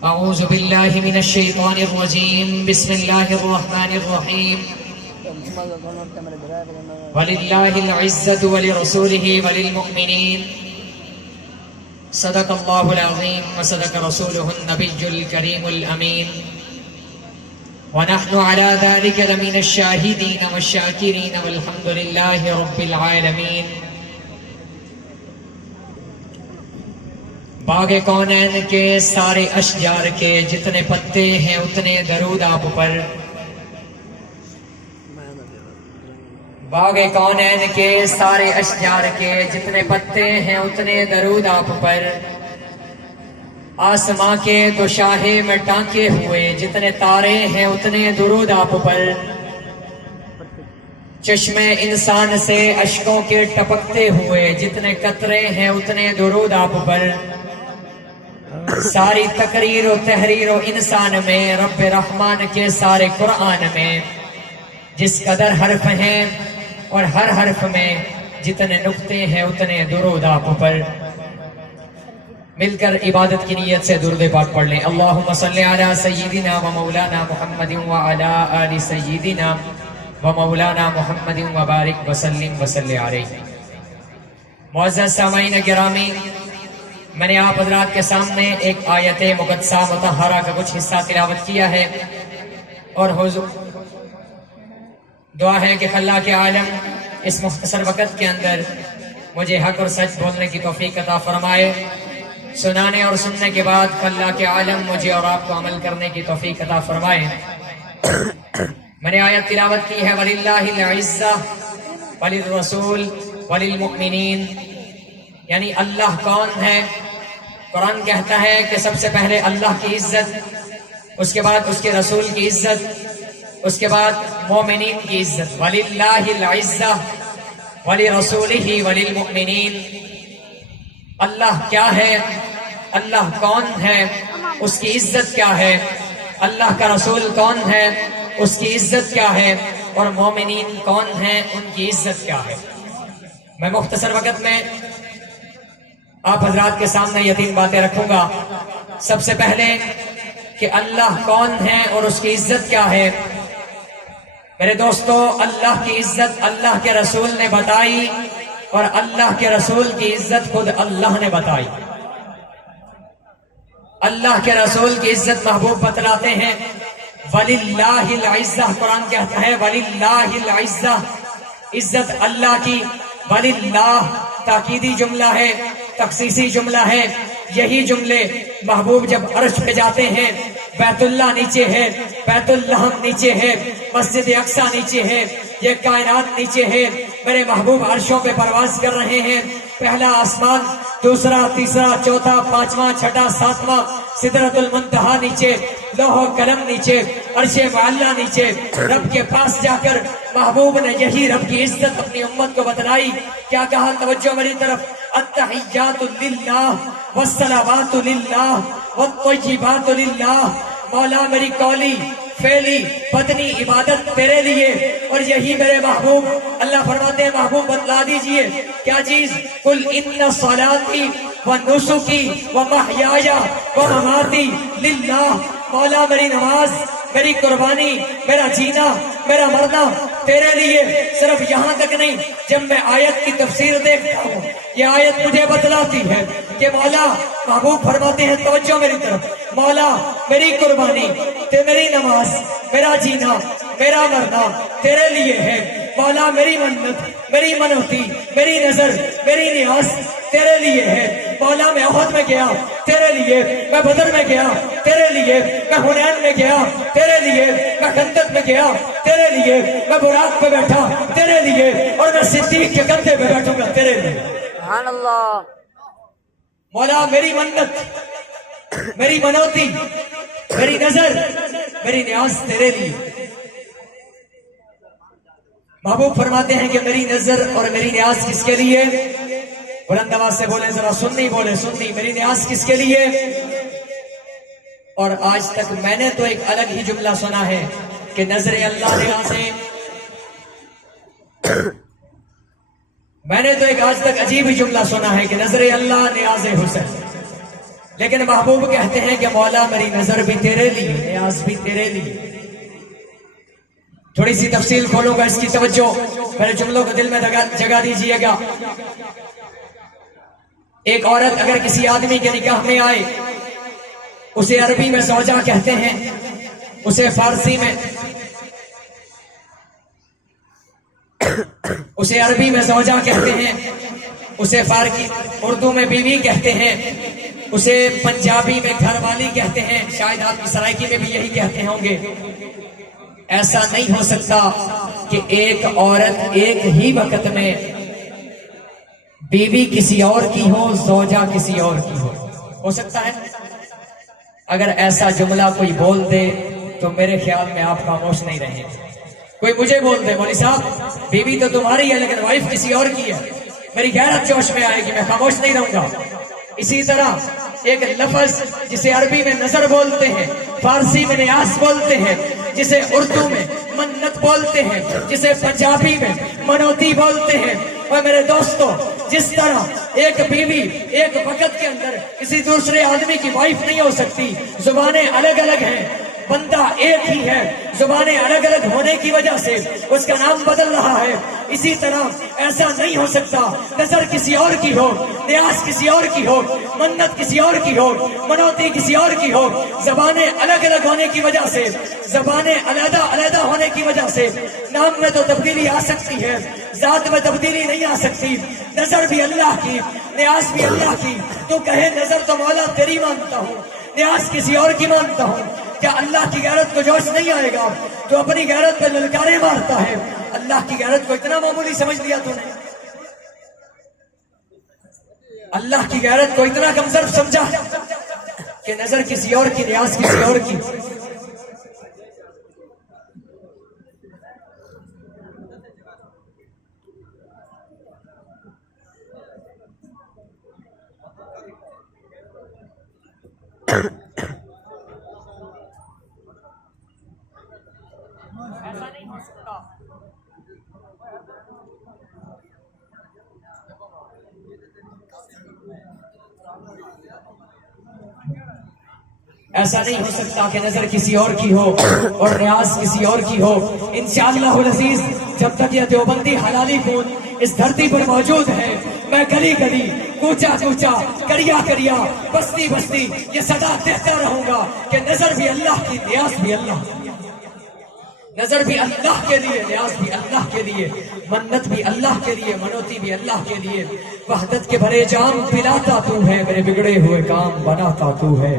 أعوذ بالله من الشيطان الرجيم بسم الله الرحمن الرحيم ولله العزة ولرسوله وللمؤمنين صدق الله العظيم وصدق رسوله النبي الكريم الأمين ونحن على ذلك لمن الشاهدين والشاكرين والحمد لله رب العالمين. باغ کونین کے سارے اشجار کے جتنے پتے ہیں اتنے درود آپ پر. باغ کونین کے سارے اشجار کے جتنے پتے ہیں اتنے درود آپ پر. آسماں کے دو شاہے میں ٹانکے ہوئے جتنے تارے ہیں اتنے درود آپ پر. چشمے انسان سے اشکوں کے ٹپکتے ہوئے جتنے قطرے ہیں اتنے درود آپ پر. ساری تقریر و تحریر و انسان میں رب رحمان کے سارے قرآن میں جس قدر حرف ہیں اور ہر حرف میں جتنے نقطے ہیں اتنے درود آپ پر. مل کر عبادت کی نیت سے درود پاک پڑھ لیں. اللہم صلی علی سیدنا و مولانا محمد و علی آل سیدنا و مولانا محمد و بارک وسلم وصلی علیہ. معزز سامعین گرامی، میں نے آپ حضرات کے سامنے ایک آیت مقدسہ مطہرہ کا کچھ حصہ تلاوت کیا ہے، اور حضور دعا ہے کہ اللہ کے عالم اس مختصر وقت کے اندر مجھے حق اور سچ بولنے کی توفیق عطا فرمائے. سنانے اور سننے کے بعد اللہ کے عالم مجھے اور آپ کو عمل کرنے کی توفیق عطا فرمائے. میں نے آیت تلاوت کی ہے وَلِلَّهِ الْعِزَّةُ وَلِلرَّسُولِ وَلِلْمُؤْمِنِينَ، یعنی اللہ کون ہے؟ قرآن کہتا ہے کہ سب سے پہلے اللہ کی عزت، اس کے بعد اس کے رسول کی عزت، اس کے بعد مومنین کی عزت. وَلِلَّهِ الْعِزَّةُ وَلِرَسُولِهِ وَلِلْمُؤْمِنِينَ. اللہ کیا ہے؟ اللہ کون ہے؟ اس کی عزت کیا ہے؟ اللہ کا رسول کون ہے؟ اس کی عزت کیا ہے؟ اور مومنین کون ہیں؟ ان کی عزت کیا ہے؟ میں مختصر وقت میں آپ حضرات کے سامنے یہ تین باتیں رکھوں گا. سب سے پہلے کہ اللہ کون ہے اور اس کی عزت کیا ہے. میرے دوستو، اللہ کی عزت اللہ کے رسول نے بتائی، اور اللہ کے رسول کی عزت خود اللہ نے بتائی. اللہ کے رسول کی عزت محبوب بتلاتے ہیں وَلِلَّهِ الْعِزَّةُ. قرآن کہتا ہے وَلِلَّهِ الْعِزَّةُ، عزت اللہ کی. وَلِلَّهِ تاکیدی جملہ ہے، تخصیصی جملہ ہے. یہی جملے محبوب جب عرش پہ جاتے ہیں، بیت اللہ نیچے ہے، بیت الحم نیچے ہے، مسجد اقصی نیچے ہے، یہ کائنات نیچے ہے. میرے محبوب عرشوں پہ پرواز کر رہے ہیں. پہلا آسمان، دوسرا، تیسرا، چوتھا، پانچواں، چھٹا، ساتواں، سدرۃ المنتہا نیچے، لوح و قلم نیچے، عرش معلیٰ نیچے. رب کے پاس جا کر محبوب نے یہی رب کی عزت اپنی امت کو بتلائی. کیا کہا؟ توجہ میری طرف. التحیات للہ والصلوات للہ والطیبات للہ. مولا میری قولی فعلی بدنی عبادت تیرے لیے. اور یہی میرے محبوب اللہ فرماتے ہیں محبوب بتلا دیجئے کیا چیز؟ قل ان صلاتی و نسکی و محیای و مماتی للہ. مولا میری نماز، میری قربانی، میرا جینا، میرا مرنا تیرے لیے. صرف یہاں تک نہیں، جب میں آیت کی تفسیر دیکھتا ہوں، یہ آیت مجھے بتلاتی ہے کہ مولا محبوب فرماتے ہیں توجہ میری طرف، مولا میری قربانی، میری نماز، میرا جینا، میرا مرنا تیرے لیے ہے. مولا میری منت، میری منوتی، میری نظر، میری نیاز تیرے لیے ہے. مولا میں احد میں گیا تیرے لیے، میں بدر میں گیا تیرے لیے، میں حنین میں گیا تیرے لیے، میں خندق میں گیا تیرے لیے، میں براق پہ بیٹھا تیرے لیے، اور میں صدیق کے کندھے پہ بیٹھوں گا تیرے لیے. سبحان اللہ. مولا میری منت، میری منوتی، میری نظر، میری نیاز تیرے لیے. محبوب فرماتے ہیں کہ میری نظر اور میری نیاز کس کے لیے؟ بلند آواز سے بولیں، ذرا سنی بولیں، سنی. میری نیاز کس کے لیے؟ اور آج تک میں نے تو ایک الگ ہی جملہ سنا ہے کہ نظر اللہ نیازیں. میں نے تو ایک آج تک عجیب ہی جملہ سنا ہے کہ نظر اللہ نیاز حسن. لیکن محبوب کہتے ہیں کہ مولا میری نظر بھی تیرے لیے، نیاز بھی تیرے لیے۔ تھوڑی سی تفصیل کھولوں گا، اس کی توجہ میرے جملوں کو دل میں جگہ دیجئے گا۔ ایک عورت اگر کسی آدمی کے نکاح میں آئے، اسے عربی میں زوجہ کہتے ہیں، اسے فارسی میں اسے عربی میں زوجہ کہتے ہیں، اسے فارسی اردو میں بیوی کہتے ہیں، اسے پنجابی میں گھر والی کہتے ہیں، شاید آپ کی سرائکی میں بھی یہی کہتے ہوں گے۔ ایسا نہیں ہو سکتا کہ ایک عورت ایک ہی وقت میں بیوی کسی اور کی ہو، زوجہ کسی اور کی ہو سکتا ہے؟ اگر ایسا جملہ کوئی بول دے تو میرے خیال میں آپ خاموش نہیں رہیں۔ کوئی مجھے بول دے مولوی صاحب بیوی تو تمہاری ہے لیکن وائف کسی اور کی ہے، میری غیرت جوش میں آئے گی، میں خاموش نہیں رہوں گا۔ اسی طرح ایک لفظ جسے عربی میں نظر بولتے ہیں، فارسی میں نیاز بولتے ہیں، جسے اردو میں منت بولتے ہیں، جسے پنجابی میں منوتی بولتے ہیں۔ اور میرے دوستو، جس طرح ایک بیوی ایک وقت کے اندر کسی دوسرے آدمی کی وائف نہیں ہو سکتی، زبانیں الگ الگ ہیں، بندہ ایک ہی ہے، زبانیں الگ الگ ہونے کی وجہ سے اس کا نام بدل رہا ہے، اسی طرح ایسا نہیں ہو سکتا نظر کسی اور کی ہو، نیاز کسی اور کی ہو، منت کسی اور کی ہو، منوتی کسی اور کی ہو۔ زبانیں الگ الگ ہونے کی وجہ سے، زبانیں علیحدہ علیحدہ ہونے کی وجہ سے نام میں تو تبدیلی آ سکتی ہے، ذات میں تبدیلی نہیں آ سکتی۔ نظر بھی اللہ کی، نیاز بھی اللہ کی۔ تو کہے نظر تو مولا تیری مانتا ہوں، نیاز کسی اور کی مانتا ہوں، کیا اللہ کی غیرت کو جوش نہیں آئے گا؟ تو اپنی غیرت پہ للکارے مارتا ہے، اللہ کی غیرت کو اتنا معمولی سمجھ لیا تو نے؟ اللہ کی غیرت کو اتنا کمزور سمجھا کہ نظر کسی اور کی، نیاز کسی اور کی۔ ایسا نہیں ہو سکتا کہ نظر کسی اور کی ہو اور نیاز کسی اور کی ہو۔ انشاءاللہ العزیز جب تک یہ دیوبندی حلالی خون اس دھرتی پر موجود ہے، میں گلی گلی، کوچا کوچا، کریا کریا، بستی بستی یہ صدا دیتا رہوں گا کہ نظر بھی اللہ کی، نیاز بھی اللہ کی۔ نظر بھی اللہ کے لیے، نیاز بھی اللہ کے لیے، منت بھی اللہ کے لیے، منوتی بھی اللہ کے لیے۔ وحدت کے بھرے جام پلاتا تو ہے، میرے بگڑے ہوئے کام بناتا تو ہے۔